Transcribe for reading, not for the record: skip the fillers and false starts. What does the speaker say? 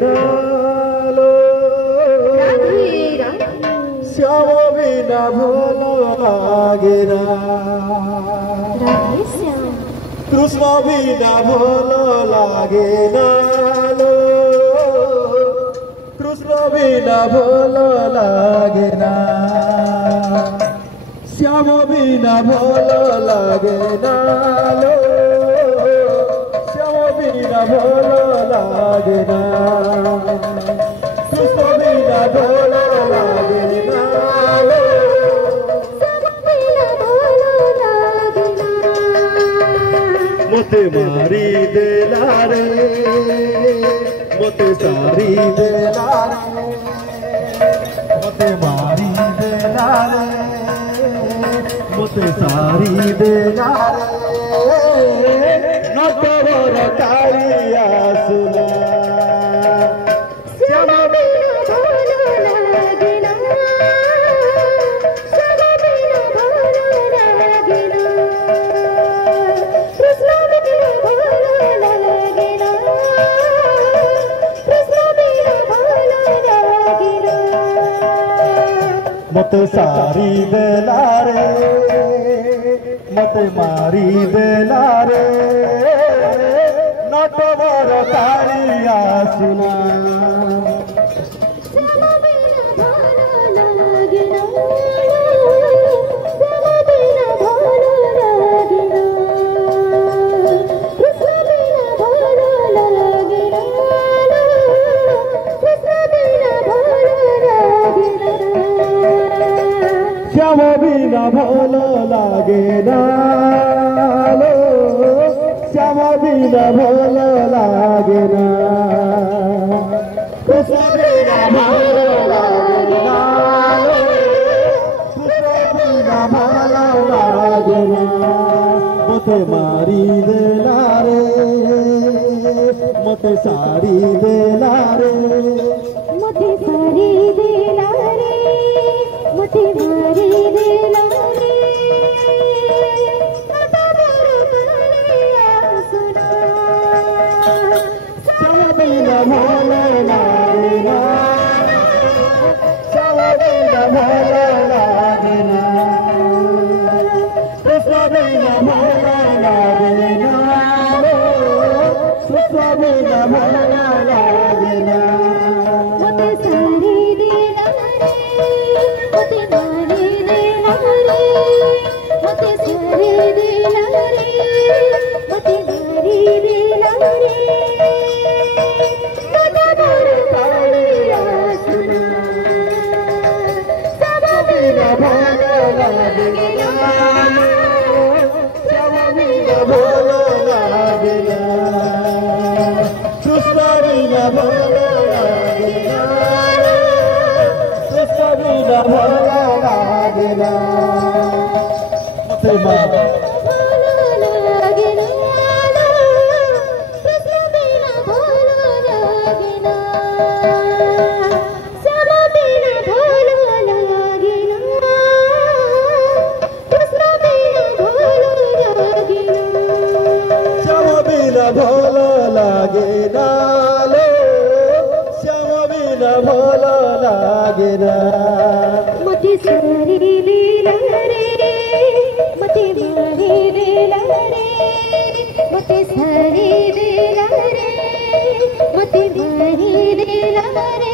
নালো শ্যাম বিনা ভালো লাগে না কৃষ্ণ বিনা ভালো লাগে না কৃষ্ণ বিনা ভালো লাগে না শ্যাম বিনা ভালো লাগে না শ্যাম বিনা ভালো লাগে না কৃষ্ণ বিনা ভালো লাগে না মতে মারি দেলা রে মতে সারি দেলা রে মতে মারি দেলা রে মতে সারি দেলা রে নতবর কালিয়া সুনা শ্যাম বিনা ভালো লাগে না শ্যাম বিনা ভালো লাগে না কৃষ্ণ বিনা ভালো লাগে না কৃষ্ণ বিনা ভালো লাগে না মতে সারি দেলা রে মতে মারি দেলা রে নটবর কালিয়া সুনা শ্যাম বিনা ভালো লাগে না শ্যাম বিনা ভালো লাগে না কৃষ্ণ বিনা ভালো লাগে না কৃষ্ণ বিনা ভালো লাগে না শ্যাম বিনা ভালো লাগে না শ্যাম বিনা ভালো লাগে না কৃষ্ণ বিনা ভালো লাগে না কৃষ্ণ বিনা ভালো লাগে না মতে মারি দেলা রে মতে সারি দেলা রে মতে সারি দেলা রে মতে মারি দেলা রে শ্যাম বিনা ভালো লাগে না শ্যাম বিনা ভালো লাগে না কৃষ্ণ বিনা ভালো লাগে না কৃষ্ণ বিনা ভালো লাগে না মতে সারি দেলা রে মতে মারি দেলা রে মতে সারি দেলা রে মতে মারি দেলা রে নটবর কালিয়া সুনা শ্যাম বিনা ভালো লাগে না শ্যাম বিনা ভালো লাগে না কৃষ্ণ বিনা ভালো লাগে না কৃষ্ণ বিনা ভালো লাগে না মতে মারি ভালো লাগে না শ্যাম বিনা ভালো লাগে না মতে সারি দেলা রে মতে মারি দেলা রে মতে সারি দেলা রে মতে মারি দেলা রে